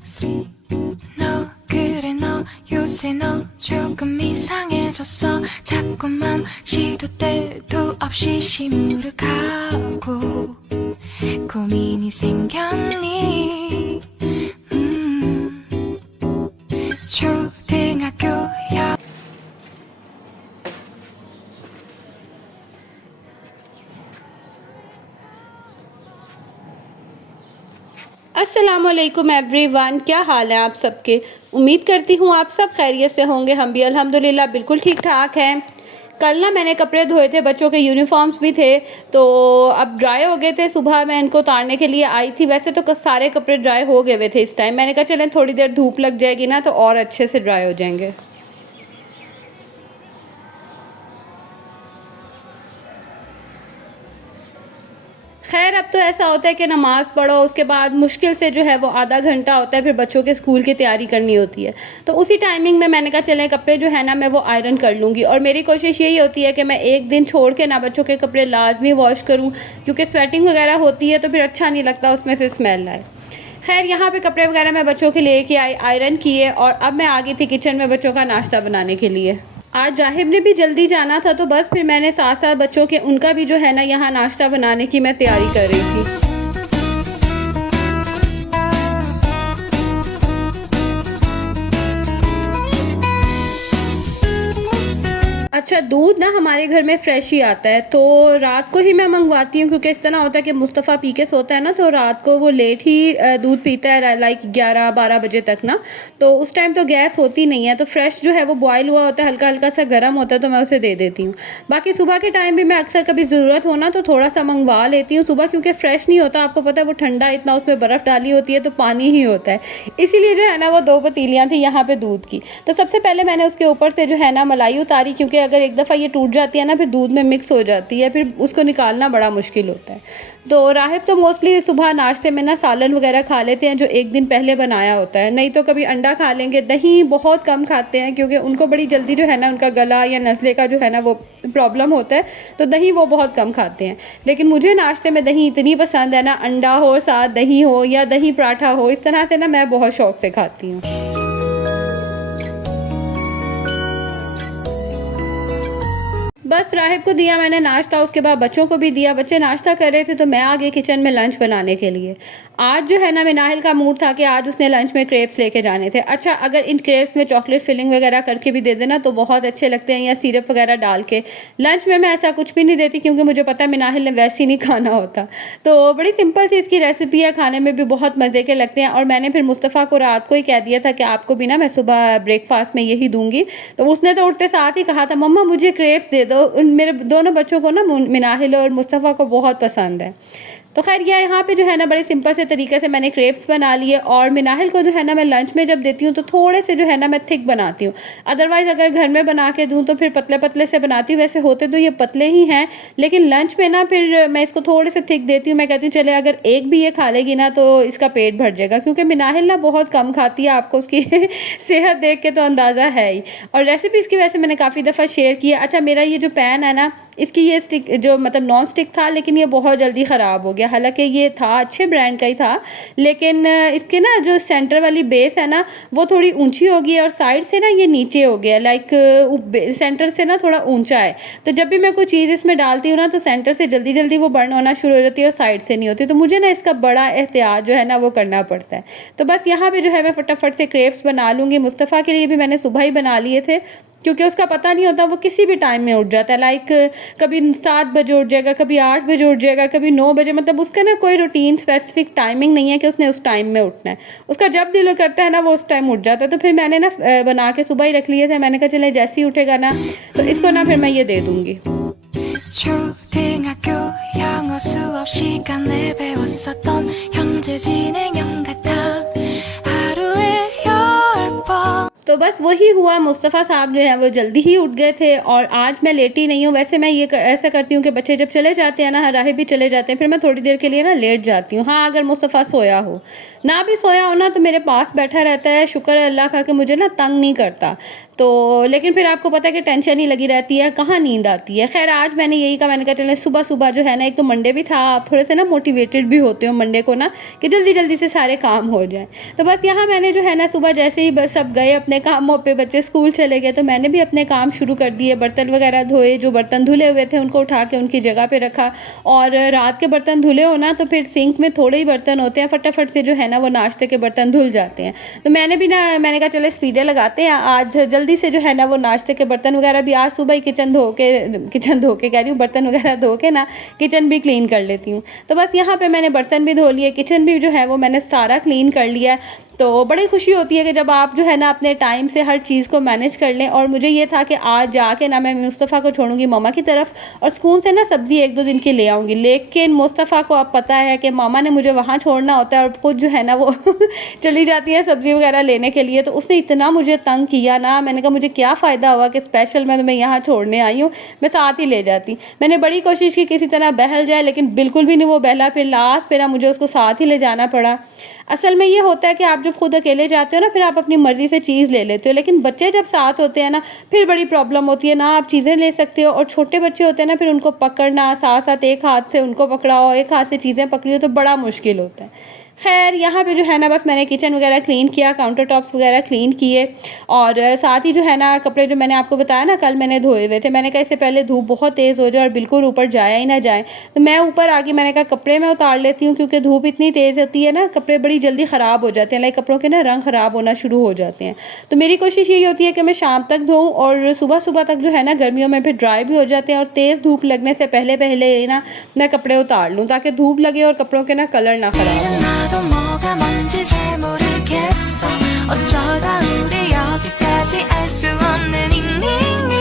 너 그래 너 요새 너 조금 이상해졌어 자꾸만 시도 때도 없이 시무룩하고 고민이 생겼니 초등학교 여 अस्सलामुअलैकुम एवरीवन, क्या हाल है आप सबके। उम्मीद करती हूँ आप सब खैरियत से होंगे। हम भी अल्हम्दुलिल्लाह बिल्कुल ठीक ठाक हैं। कल ना मैंने कपड़े धोए थे, बच्चों के यूनिफॉर्म्स भी थे, तो अब ड्राई हो गए थे। सुबह मैं इनको उतारने के लिए आई थी। वैसे तो सारे कपड़े ड्राई हो गए हुए थे इस टाइम। मैंने कहा चलें थोड़ी देर धूप लग जाएगी ना तो और अच्छे से ड्राई हो जाएंगे। खैर अब तो ऐसा होता है कि नमाज़ पढ़ो, उसके बाद मुश्किल से जो है वो आधा घंटा होता है, फिर बच्चों के स्कूल की तैयारी करनी होती है। तो उसी टाइमिंग में मैंने कहा चलें कपड़े जो है ना मैं वो आयरन कर लूँगी। और मेरी कोशिश यही होती है कि मैं एक दिन छोड़ के ना बच्चों के कपड़े लाजमी वॉश करूँ, क्योंकि स्वेटिंग वगैरह होती है तो फिर अच्छा नहीं लगता उसमें से स्मेल आए। खैर यहाँ पे कपड़े वगैरह मैं बच्चों के लेके आई, आयरन किए, और अब मैं आ गई थी किचन में बच्चों का नाश्ता बनाने के लिए। आज जाहिब ने भी जल्दी जाना था तो बस फिर मैंने साथ साथ बच्चों के उनका भी जो है ना यहाँ नाश्ता बनाने की मैं तैयारी कर रही थी। अच्छा, दूध ना हमारे घर में फ़्रेश ही आता है, तो रात को ही मैं मंगवाती हूँ, क्योंकि इस तरह होता है कि मुस्तफ़ा पी के सोता है ना, तो रात को वो लेट ही दूध पीता है, लाइक 11-12 बजे तक ना। तो उस टाइम तो गैस होती नहीं है, तो फ्रेश जो है वो बॉयल हुआ होता है, हल्का हल्का सा गर्म होता है, तो मैं उसे दे देती हूँ। बाकी सुबह के टाइम भी मैं अक्सर कभी ज़रूरत हो ना तो थोड़ा सा मंगवा लेती हूँ सुबह, क्योंकि फ़्रेश नहीं होता। आपको पता है वो ठंडा इतना, उसमें बर्फ़ डाली होती है तो पानी ही होता है। इसीलिए जो है ना वो 2 पतीलियाँ थी यहाँ पे दूध की। तो सबसे पहले मैंने उसके ऊपर से जो है ना मलाई उतारी, क्योंकि अगर एक दफ़ा ये टूट जाती है ना फिर दूध में मिक्स हो जाती है, फिर उसको निकालना बड़ा मुश्किल होता है। तो राहिब तो मोस्टली सुबह नाश्ते में ना सालन वगैरह खा लेते हैं जो एक दिन पहले बनाया होता है, नहीं तो कभी अंडा खा लेंगे। दही बहुत कम खाते हैं, क्योंकि उनको बड़ी जल्दी जो है ना उनका गला या नज़ले का जो है ना वो प्रॉब्लम होता है, तो दही वो बहुत कम खाते हैं। लेकिन मुझे नाश्ते में दही इतनी पसंद है ना, अंडा हो साथ दही हो या दही पराठा हो, इस तरह से ना मैं बहुत शौक़ से खाती हूँ। बस राहिब को दिया मैंने नाश्ता, उसके बाद बच्चों को भी दिया। बच्चे नाश्ता कर रहे थे तो मैं आ गई किचन में लंच बनाने के लिए। आज जो है ना मिनाहिल का मूड था कि आज उसने लंच में क्रेप्स लेके जाने थे। अच्छा, अगर इन क्रेप्स में चॉकलेट फिलिंग वगैरह करके भी दे देना तो बहुत अच्छे लगते हैं, या सिरप वगैरह डाल के। लंच में मैं ऐसा कुछ भी नहीं देती, क्योंकि मुझे पता है मिनाहिल ने वैसे ही नहीं खाना होता। तो बड़ी सिंपल सी इसकी रेसिपी है, खाने में भी बहुत मज़े के लगते हैं। और मैंने फिर मुस्तफ़ा को रात को ही कह दिया था कि आपको भी ना मैं सुबह ब्रेकफास्ट में यही दूँगी। तो उसने तो उठते साथ ही कहा था मम्मा मुझे क्रेप्स दे दो। मेरे दोनों बच्चों को ना मिनाहिल और मुस्तफ़ा को बहुत पसंद है। तो खैर ये यहाँ पे जो है ना बड़े सिंपल से तरीके से मैंने क्रेप्स बना लिए। और मिनाहिल को जो है ना मैं लंच में जब देती हूँ तो थोड़े से जो है ना मैं थिक बनाती हूँ। अदरवाइज़ अगर घर में बना के दूँ तो फिर पतले पतले से बनाती हूँ। वैसे होते तो ये पतले ही हैं, लेकिन लंच में ना फिर मैं इसको थोड़े से थिक देती हूँ। मैं कहती हूँ चले अगर एक भी ये खा लेगी ना तो इसका पेट भर जाएगा, क्योंकि मिनाहिल ना बहुत कम खाती है, आपको उसकी सेहत देख के तो अंदाज़ा है ही। और रेसिपीज़ की वैसे मैंने काफ़ी दफ़ा शेयर की है। अच्छा, मेरा ये जो पैन है ना इसकी ये स्टिक जो मतलब नॉन स्टिक था, लेकिन ये बहुत जल्दी ख़राब हो गया। हालांकि ये था अच्छे ब्रांड का ही था, लेकिन इसके ना जो सेंटर वाली बेस है ना वो थोड़ी ऊंची हो गई है और साइड से ना ये नीचे हो गया, लाइक सेंटर से ना थोड़ा ऊंचा है। तो जब भी मैं कोई चीज़ इसमें डालती हूँ ना तो सेंटर से जल्दी जल्दी वो बर्न होना शुरू हो जाती है और साइड से नहीं होती। तो मुझे ना इसका बड़ा एहतियात जो है ना वो करना पड़ता है। तो बस यहाँ पर जो है मैं फटाफट से क्रेप्स बना लूँगी। मुस्तफ़ा के लिए भी मैंने सुबह ही बना लिए थे, क्योंकि उसका पता नहीं होता, वो किसी भी टाइम में उठ जाता है। लाइक कभी 7 बजे उठ जाएगा, कभी 8 बजे उठ जाएगा, कभी 9 बजे। मतलब उसका ना कोई रूटीन स्पेसिफिक टाइमिंग नहीं है कि उसने उस टाइम में उठना है। उसका जब दिल करता है ना वो उस टाइम उठ जाता है। तो फिर मैंने ना बना के सुबह ही रख लिए थे। मैंने कहा चले जैसे ही उठेगा ना तो इसको ना फिर मैं ये दे दूँगी। 초등학교 영어 수업 시간에 배웠었던 현재 진행형 같아 하루에 10번 तो बस वही हुआ, मुस्तफ़ा साहब जो हैं वो जल्दी ही उठ गए थे और आज मैं लेटी नहीं हूँ। वैसे मैं ऐसा करती हूँ कि बच्चे जब चले जाते हैं ना, राहिब भी चले जाते हैं, फिर मैं थोड़ी देर के लिए ना लेट जाती हूँ। हाँ, अगर मुस्तफ़ा सोया हो, ना भी सोया हो ना तो मेरे पास बैठा रहता है, शुक्र है अल्लाह का कि मुझे ना तंग नहीं करता। तो लेकिन फिर आपको पता है कि टेंशन ही लगी रहती है, कहाँ नींद आती है। खैर आज मैंने यही कहा, मैंने कहा चलें सुबह-सुबह जो है ना, एक तो मंडे भी था, आप थोड़े से ना मोटिवेटेड भी होते हो मंडे को ना, कि जल्दी-जल्दी से सारे काम हो जाएँ। तो बस यहाँ मैंने जो है ना सुबह जैसे ही बस सब गए अपने कामों पे, बच्चे स्कूल चले गए, तो मैंने भी अपने काम शुरू कर दिए। बर्तन वगैरह धोए, जो बर्तन धुले हुए थे उनको उठा के उनकी जगह पे रखा। और रात के बर्तन धुले हो ना तो फिर सिंक में थोड़े ही बर्तन होते हैं, फटाफट से जो है ना वो नाश्ते के बर्तन धुल जाते हैं। तो मैंने कहा चलो स्पीडे लगाते हैं, आज जल्दी से जो है ना वो नाश्ते के बर्तन वगैरह भी आज सुबह ही किचन धो के कह रही हूँ, बर्तन वगैरह धो के ना किचन भी क्लीन कर लेती हूँ। तो बस यहाँ पे मैंने बर्तन भी धो लिए, किचन भी जो है वो मैंने सारा क्लीन कर लिया है। तो बड़ी खुशी होती है कि जब आप जो है ना अपने टाइम से हर चीज़ को मैनेज कर लें। और मुझे ये था कि आज जाके ना मैं मुस्तफ़ा को छोड़ूंगी मामा की तरफ और स्कूल से ना सब्ज़ी 1-2 दिन की ले आऊँगी। लेकिन मुस्तफ़ा को अब पता है कि मामा ने मुझे वहाँ छोड़ना होता है और खुद जो है ना वो चली जाती है सब्ज़ी वगैरह लेने के लिए। तो उसने इतना मुझे तंग किया ना, मैंने कहा मुझे क्या फ़ायदा हुआ कि स्पेशल मैं तुम्हें यहाँ छोड़ने आई हूँ, मैं साथ ही ले जाती। मैंने बड़ी कोशिश की किसी तरह बहल जाए, लेकिन बिल्कुल भी नहीं वो बहला। फिर लास्ट पे ना मुझे उसको साथ ही ले जाना पड़ा। असल में ये होता है कि आप जब खुद अकेले जाते हो ना, फिर आप अपनी मर्ज़ी से चीज़ ले लेते हो, लेकिन बच्चे जब साथ होते हैं ना फिर बड़ी प्रॉब्लम होती है ना, आप चीज़ें ले सकते हो। और छोटे बच्चे होते हैं ना, फिर उनको पकड़ना, साथ साथ एक हाथ से उनको पकड़ाओ, एक हाथ से चीज़ें पकड़ी हो तो बड़ा मुश्किल होता है। खैर यहाँ पे जो है ना बस मैंने किचन वगैरह क्लीन किया, काउंटर टॉप्स वगैरह क्लीन किए। और साथ ही जो है ना कपड़े जो मैंने आपको बताया ना कल मैंने धोए हुए थे, मैंने कहा इससे पहले धूप बहुत तेज़ हो जाए और बिल्कुल ऊपर जाया ही ना जाए, तो मैं ऊपर आ गई। मैंने कहा कपड़े मैं उतार लेती हूँ, क्योंकि धूप इतनी तेज़ होती है ना, कपड़े बड़ी जल्दी ख़राब हो जाते हैं, लाइक कपड़ों के ना रंग ख़राब होना शुरू हो जाते हैं। तो मेरी कोशिश यही होती है कि मैं शाम तक धोऊँ और सुबह सुबह तक जो है ना गर्मियों में फिर ड्राई भी हो जाते हैं। और तेज़ धूप लगने से पहले पहले ना मैं कपड़े उतार लूँ, ताकि धूप लगे और कपड़ों के ना कलर ना ख़राब हो। 나도 뭐가 뭔지 잘 모르겠어 어쩌다 우리 여기까지 알 수 없는 잉잉잉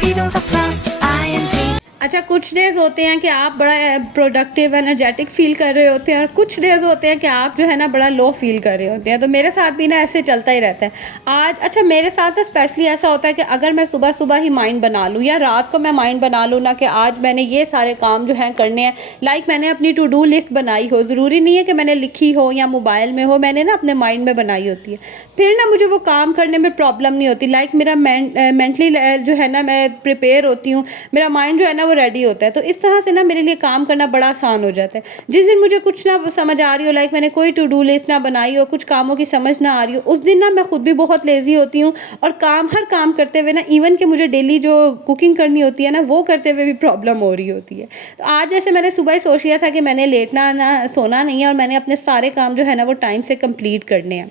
비동사 플러스 ing अच्छा, कुछ डेज़ होते हैं कि आप बड़ा प्रोडक्टिव एनर्जेटिक फ़ील कर रहे होते हैं और कुछ डेज़ होते हैं कि आप जो है ना बड़ा लो फ़ील कर रहे होते हैं। तो मेरे साथ भी ना ऐसे चलता ही रहता है। आज अच्छा मेरे साथ ना स्पेशली ऐसा होता है कि अगर मैं सुबह सुबह ही माइंड बना लूँ या रात को मैं माइंड बना लूँ ना कि आज मैंने ये सारे काम जो हैं करने हैं, लाइक मैंने अपनी टू डू लिस्ट बनाई हो, ज़रूरी नहीं है कि मैंने लिखी हो या मोबाइल में हो, मैंने ना अपने माइंड में बनाई होती है, फिर ना मुझे वो काम करने में प्रॉब्लम नहीं होती। लाइक मेरा मेंटली जो है ना मैं प्रिपेयर होती हूँ, मेरा माइंड जो है ना रेडी होता है। तो इस तरह से ना मेरे लिए काम करना बड़ा आसान हो जाता है। जिस दिन मुझे कुछ ना समझ आ रही हो, लाइक मैंने कोई टू डू लिस्ट ना बनाई हो, कुछ कामों की समझ ना आ रही हो, उस दिन ना मैं खुद भी बहुत लेजी होती हूँ और हर काम करते हुए ना, इवन कि मुझे डेली जो कुकिंग करनी होती है ना वो करते हुए भी प्रॉब्लम हो रही होती है। तो आज जैसे मैंने सुबह ही सोच लिया था कि मैंने लेटना ना सोना नहीं है और मैंने अपने सारे काम जो है ना वो टाइम से कंप्लीट करने हैं।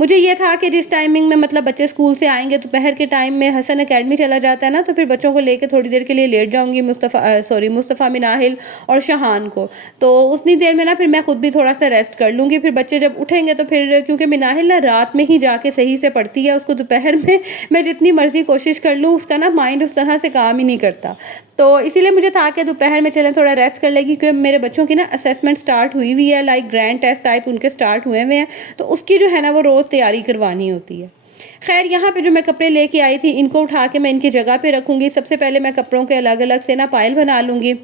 मुझे ये था कि जिस टाइमिंग में मतलब बच्चे स्कूल से आएंगे, दोपहर के टाइम में हसन अकेडमी चला जाता है ना, तो फिर बच्चों को लेकर थोड़ी देर के लिए लेट जाऊंगी, मुस्तफ़ा मिनाहिल और शहान को। तो उतनी देर में ना फिर मैं खुद भी थोड़ा सा रेस्ट कर लूँगी। फिर बच्चे जब उठेंगे तो फिर, क्योंकि मिनाहिल ना रात में ही जाके सही से पढ़ती है, उसको दोपहर में मैं जितनी मर्ज़ी कोशिश कर लूँ उसका ना माइंड उस तरह से काम ही नहीं करता। तो इसीलिए मुझे था कि दोपहर में चलें थोड़ा रेस्ट कर लेगी, क्योंकि मेरे बच्चों की ना असेसमेंट स्टार्ट हुई हुई है, लाइक ग्रैंड टेस्ट टाइप उनके स्टार्ट हुए हैं, तो उसकी जो है ना वो रोज़ तैयारी करवानी होती है। खैर यहाँ पे जो मैं कपड़े लेके आई थी, इनको उठा के मैं इनकी जगह पे रखूँगी। सबसे पहले मैं कपड़ों के अलग अलग से ना पायल बना लूँगी,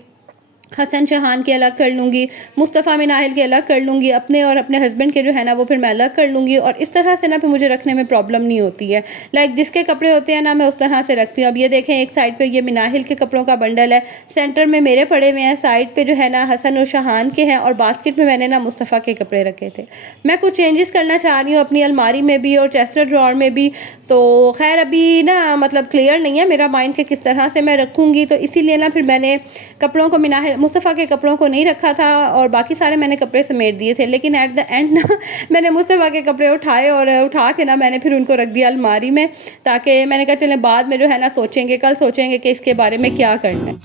हसन शहान के अलग कर लूँगी, मुस्तफ़ा मिनाहिल के अलग कर लूँगी, अपने और अपने हस्बैंड के जो है ना वो फिर मैं अलग कर लूँगी। और इस तरह से ना फिर मुझे रखने में प्रॉब्लम नहीं होती है, लाइक जिसके कपड़े होते हैं ना मैं उस तरह से रखती हूँ। अब ये देखें, एक साइड पे ये मिनाहिल के कपड़ों का बंडल है, सेंटर में मेरे पड़े हुए हैं, साइड पे जो है ना हसन और शहान के हैं, और बास्केट में मैंने ना मुस्तफ़ा के कपड़े रखे थे। मैं कुछ चेंजेस करना चाह रही हूँ अपनी अलमारी में भी और चेस्टर ड्रॉर में भी। तो खैर अभी ना मतलब क्लियर नहीं है मेरा माइंड के किस तरह से मैं रखूँगी, तो इसीलिए ना फिर मैंने कपड़ों को मुस्तफ़ा के कपड़ों को नहीं रखा था और बाकी सारे मैंने कपड़े समेट दिए थे। लेकिन एट द एंड ना मैंने मुस्तफ़ा के कपड़े उठाए और उठा के ना मैंने फिर उनको रख दिया अलमारी में, ताकि मैंने कहा चलें बाद में जो है ना सोचेंगे, कल सोचेंगे कि इसके बारे में क्या करना है।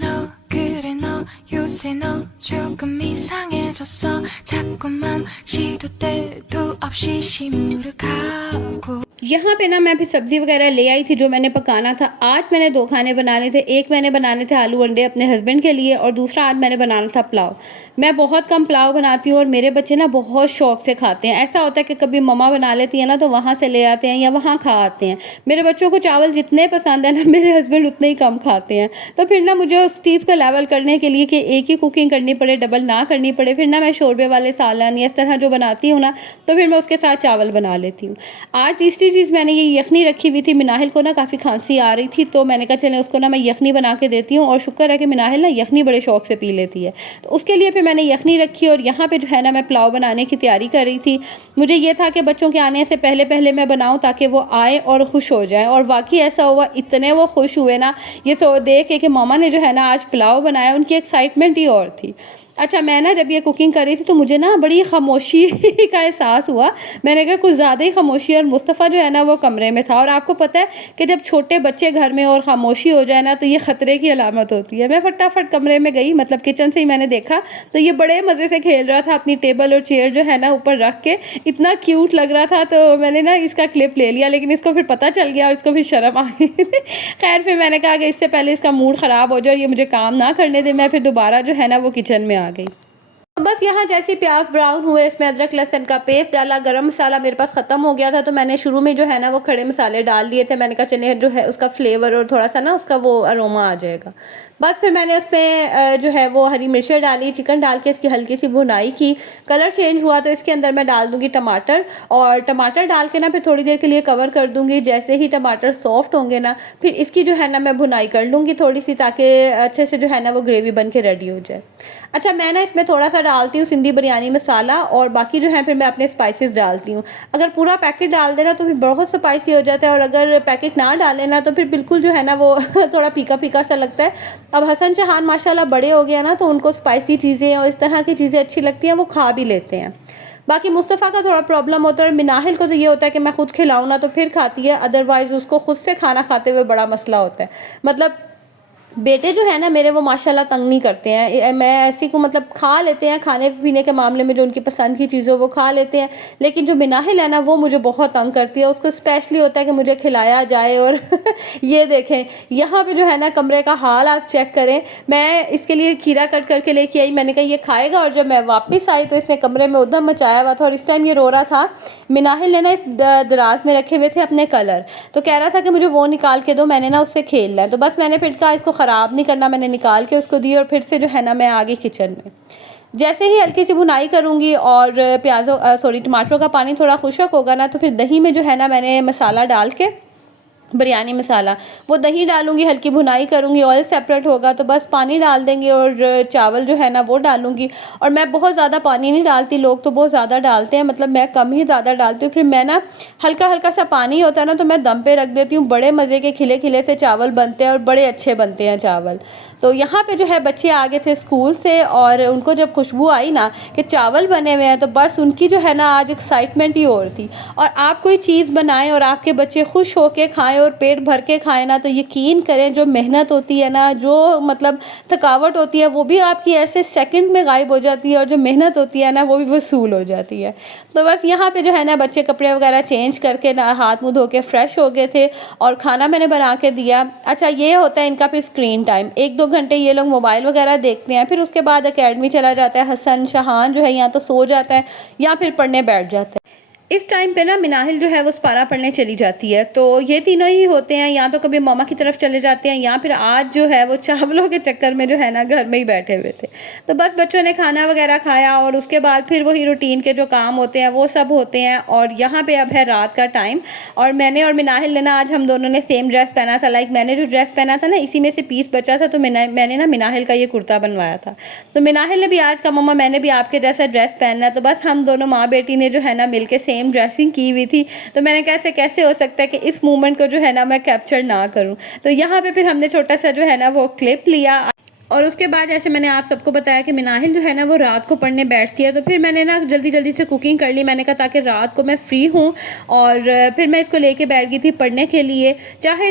너 그래 너 요새 너 조금 이상해졌어 자꾸만 시도 때도 없이 시무룩하고 यहाँ पे ना मैं फिर सब्ज़ी वगैरह ले आई थी जो मैंने पकाना था। आज मैंने 2 खाने बनाने थे। एक मैंने बनाने थे आलू अंडे अपने हस्बैंड के लिए और दूसरा आज मैंने बनाना था पुलाव। मैं बहुत कम पुलाव बनाती हूँ और मेरे बच्चे ना बहुत शौक से खाते हैं। ऐसा होता है कि कभी मम्मा बना लेती है ना तो वहाँ से ले आते हैं या वहाँ खा आते हैं। मेरे बच्चों को चावल जितने पसंद है ना मेरे हस्बैंड उतने ही कम खाते हैं। तो फिर ना मुझे उस चीज़ को लेवल करने के लिए कि एक ही कुकिंग करनी पड़े, डबल ना करनी पड़े, फिर ना मैं शोरबे वाले सालन या इस तरह जो बनाती हूँ ना तो फिर मैं उसके साथ चावल बना लेती हूँ। आज तीसरी चीज़ मैंने ये यखनी रखी हुई थी। मिनाहिल को ना काफ़ी खांसी आ रही थी तो मैंने कहा चलें उसको ना मैं यखनी बना के देती हूँ और शुक्र है कि मिनाहिल ना यखनी बड़े शौक से पी लेती है। तो उसके लिए फिर मैंने यखनी रखी और यहाँ पे जो है ना मैं पुलाव बनाने की तैयारी कर रही थी। मुझे ये था कि बच्चों के आने से पहले पहले मैं बनाऊँ ताकि वो आए और खुश हो जाएँ और वाकई ऐसा हुआ। इतने वो खुश हुए ना ये तो देख के कि मामा ने जो है ना आज पुलाव बनाया, उनकी एक्साइटमेंट ही और थी। अच्छा, मैं ना जब ये कुकिंग कर रही थी तो मुझे ना बड़ी खामोशी का एहसास हुआ। मैंने कहा कुछ ज़्यादा ही खामोशी, और मुस्तफ़ा जो है ना वो कमरे में था। और आपको पता है कि जब छोटे बच्चे घर में और खामोशी हो जाए ना तो ये ख़तरे की अलामत होती है। मैं फटाफट कमरे में गई, मतलब किचन से ही मैंने देखा तो ये बड़े मज़े से खेल रहा था अपनी टेबल और चेयर जो है ना ऊपर रख के, इतना क्यूट लग रहा था। तो मैंने ना इसका क्लिप ले लिया, लेकिन इसको फिर पता चल गया और इसको फिर शर्म आ गई। खैर फिर मैंने कहा कि इससे पहले इसका मूड ख़राब हो जाए और ये मुझे काम ना करने दे, मैं फिर दोबारा जो है ना वो किचन में आ गई। तो बस यहाँ जैसे प्याज ब्राउन हुए, इसमें अदरक लहसुन का पेस्ट डाला। गरम मसाला मेरे पास ख़त्म हो गया था तो मैंने शुरू में जो है ना वो खड़े मसाले डाल लिए थे। मैंने कहा चलिए जो है उसका फ्लेवर और थोड़ा सा ना उसका वो अरोमा आ जाएगा। बस फिर मैंने उसमें जो है वो हरी मिर्चें डाली, चिकन डाल के इसकी हल्की सी भुनाई की। कलर चेंज हुआ तो इसके अंदर मैं डाल दूँगी टमाटर, और टमाटर डाल के ना फिर थोड़ी देर के लिए कवर कर दूँगी। जैसे ही टमाटर सॉफ्ट होंगे ना फिर इसकी जो है ना मैं भुनाई कर लूँगी थोड़ी सी, ताकि अच्छे से जो है ना वो ग्रेवी बन के रेडी हो जाए। अच्छा, मैं ना इसमें थोड़ा सा डालती हूँ सिंधी बिरयानी मसाला, और बाकी जो है फिर मैं अपने स्पाइसेस डालती हूँ। अगर पूरा पैकेट डाल देना तो फिर बहुत स्पाइसी हो जाता है, और अगर पैकेट ना डालें ना तो फिर बिल्कुल जो है ना वो थोड़ा फीका फीका सा लगता है। अब हसन चौहान माशाल्लाह बड़े हो गया ना तो उनको स्पाइसी चीज़ें और इस तरह की चीज़ें अच्छी लगती हैं, वो खा भी लेते हैं। बाकी मुस्तफ़ा का थोड़ा प्रॉब्लम होता है, और मिनाहिल को तो ये होता है कि मैं खुद खिलाऊँ ना तो फिर खाती है, अदरवाइज़ उसको खुद से खाना खाते हुए बड़ा मसला होता है। मतलब बेटे जो है ना मेरे वो माशाल्लाह तंग नहीं करते हैं। मैं ऐसी को मतलब खा लेते हैं, खाने पीने के मामले में जो उनकी पसंद की चीज़ हो वो खा लेते हैं, लेकिन जो मिनाहिल है ना वो मुझे बहुत तंग करती है। उसको स्पेशली होता है कि मुझे खिलाया जाए। और ये देखें यहाँ पे जो है ना कमरे का हाल आप चेक करें। मैं इसके लिए खीरा कट करके लेके आई, मैंने कहा ये खाएगा, और जब मैं वापस आई तो इसने कमरे में उधम मचाया हुआ था। और इस टाइम ये रो रहा था। मिनाहिल ने ना इस दराज में रखे हुए थे अपने कलर, तो कह रहा था कि मुझे वो निकाल के दो, मैंने ना उससे खेलना है। तो बस मैंने फिर कहा इसको ख़राब नहीं करना, मैंने निकाल के उसको दी और फिर से जो है ना मैं आ गई किचन में। जैसे ही हल्की सी भुनाई करूँगी और टमाटरों का पानी थोड़ा खुशक होगा ना तो फिर दही में जो है ना मैंने मसाला डाल के, बिरयानी मसाला, वो दही डालूँगी, हल्की भुनाई करूँगी, ऑयल सेपरेट होगा तो बस पानी डाल देंगे और चावल जो है ना वो डालूँगी। और मैं बहुत ज़्यादा पानी नहीं डालती, लोग तो बहुत ज़्यादा डालते हैं, मतलब मैं कम ही ज़्यादा डालती हूँ। फिर मैं ना हल्का हल्का सा पानी होता है ना तो मैं दम पे रख देती हूँ। बड़े मज़े के खिले खिले से चावल बनते हैं और बड़े अच्छे बनते हैं चावल। तो यहाँ पे जो है बच्चे आ गए थे स्कूल से, और उनको जब खुशबू आई ना कि चावल बने हुए हैं तो बस उनकी जो है ना आज एक्साइटमेंट ही और थी। और आप कोई चीज़ बनाएं और आपके बच्चे खुश होके खाएं और पेट भर के खाएं ना तो यकीन करें जो मेहनत होती है ना, जो मतलब थकावट होती है वो भी आपकी ऐसे सेकंड में गायब हो जाती है, और जो मेहनत होती है ना वो भी वसूल हो जाती है। तो बस यहाँ पे जो है ना बच्चे कपड़े वगैरह चेंज करके ना हाथ मुँह धो के फ्रेश हो गए थे और खाना मैंने बना के दिया। अच्छा, ये होता है इनका फिर स्क्रीन टाइम, 1-2 घंटे ये लोग मोबाइल वगैरह देखते हैं, फिर उसके बाद एकेडमी चला जाता है। हसन शहान जो है या तो सो जाता है या फिर पढ़ने बैठ जाता है। इस टाइम पे ना मिनाहिल जो है वो सपारा पढ़ने चली जाती है, तो ये तीनों ही होते हैं, या तो कभी मामा की तरफ चले जाते हैं या फिर आज जो है वो चावलों के चक्कर में जो है ना घर में ही बैठे हुए थे। तो बस बच्चों ने खाना वगैरह खाया और उसके बाद फिर वही रूटीन के जो काम होते हैं वो सब होते हैं। और यहाँ पे अब है रात का टाइम, और मैंने और मिनाहिल ने ना आज हम दोनों ने सेम ड्रेस पहना था। लाइक मैंने जो ड्रेस पहना था ना इसी में से पीस बचा था, तो मैंने ना मिनाहिल का ये कुर्ता बनवाया था। तो मिनाहिल ने भी आज का मम्मा मैंने भी आपके जैसा ड्रेस पहनना है, तो बस हम दोनों माँ बेटी ने जो है ना मिलके सेम ड्रेसिंग की हुई थी। तो मैंने कैसे हो सकता है कि इस मोमेंट को जो है ना मैं कैप्चर ना करूं। तो यहाँ पे फिर हमने छोटा सा जो है ना वो क्लिप लिया। और उसके बाद जैसे मैंने आप सबको बताया कि मिनाहिल जो है ना वो रात को पढ़ने बैठती है, तो फिर मैंने ना जल्दी से कुकिंग कर ली। मैंने कहा ताकि रात को मैं फ्री हूँ, और फिर मैं इसको लेके बैठ गई थी पढ़ने के लिए। चाहे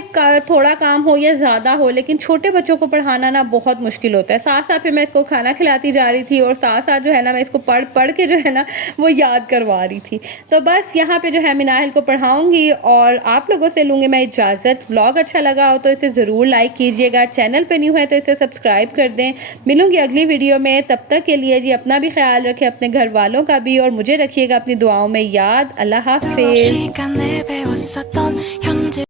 थोड़ा काम हो या ज़्यादा हो, लेकिन छोटे बच्चों को पढ़ाना ना बहुत मुश्किल होता है। साथ साथ फिर मैं इसको खाना खिलाती जा रही थी, और साथ साथ जो है ना मैं इसको पढ़ के जो है ना वो याद करवा रही थी। तो बस यहाँ पे जो है मिनाहिल को पढ़ाऊँगी, और आप लोगों से लूँगी मैं इजाज़त। व्लॉग अच्छा लगा हो तो इसे ज़रूर लाइक कीजिएगा, चैनल पे न्यू है तो इसे सब्सक्राइब कर दें। मिलूंगी अगली वीडियो में, तब तक के लिए जी अपना भी ख्याल रखें, अपने घर वालों का भी, और मुझे रखिएगा अपनी दुआओं में याद। अल्लाह हाफिज़। 시간을 배웠었던 형제